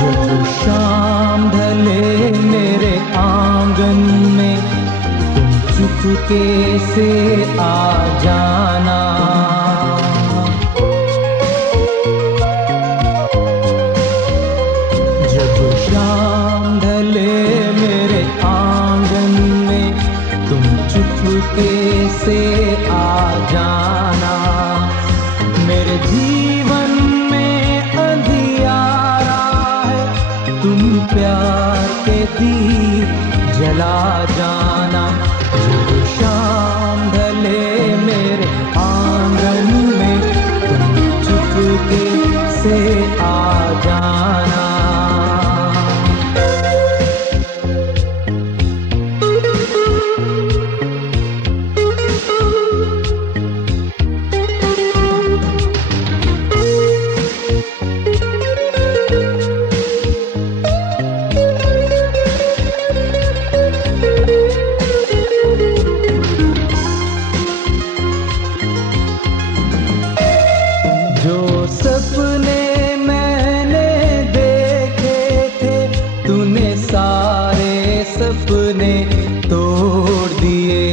जब शाम ढले मेरे आंगन में तुम चुपके से आ जाना। जब शाम ढले मेरे आंगन में तुम चुपके से आ जाना। मेरे जीवन में अंधियारा है, तुम प्यार के दीप जला जाना। जब शाम ढले मेरे आंगन में तुम चुपके से आ जाना। जो सपने मैंने देखे थे तूने सारे सपने तोड़ दिए।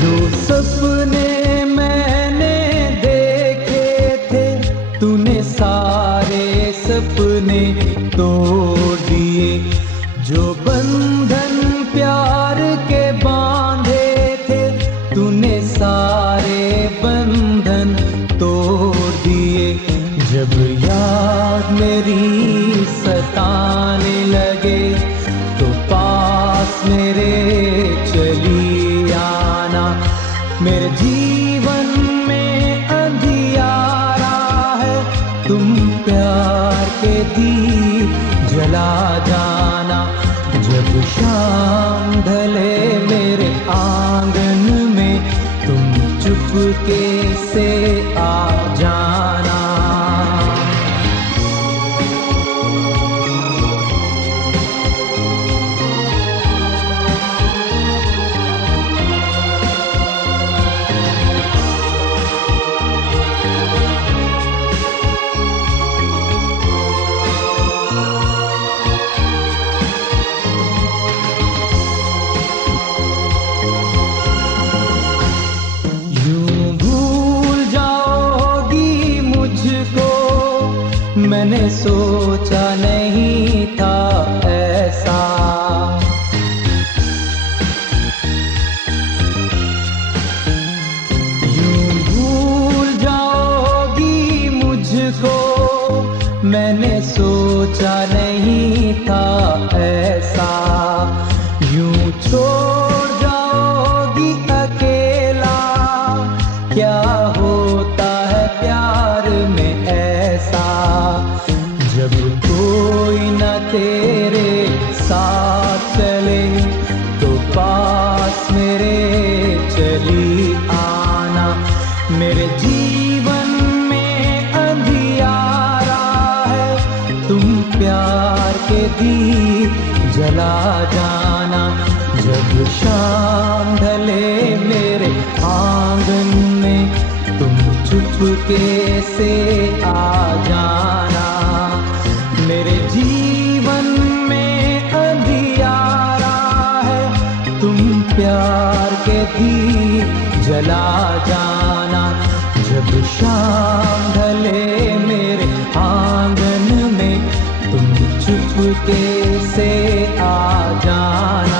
जो सपने मैंने देखे थे तूने सारे सपने तोड़ दिए। जो बंधन प्यार के बांधे तूने सारे बंधन तोड़ दिए। जब याद मेरी सताने लगे तो पास मेरे चली आना। मेरे जीवन में अंधियारा है, तुम प्यार के दीप जला जाना। जब शाम ढले मेरे आंगन में तुम चुपके से आ जाना। मैंने सोचा नहीं था ऐसा, यूं भूल जाओगी मुझको। मैंने सोचा नहीं था ऐसा, यूं छोड़ जाओगी अकेला। क्या होता है प्यार में ऐसा, जब कोई न तेरे साथ चले तो पास मेरे चली आना। मेरे जीवन में अंधियारा है, तुम प्यार के दीप जला जाना। जब शाम ढले मेरे आंगन में तुम चुपके से आ जाना। मेरे जीवन में अंधियारा है, तुम प्यार के दीप जला जाना। जब शाम ढले मेरे आंगन में तुम चुपके से आ जाना।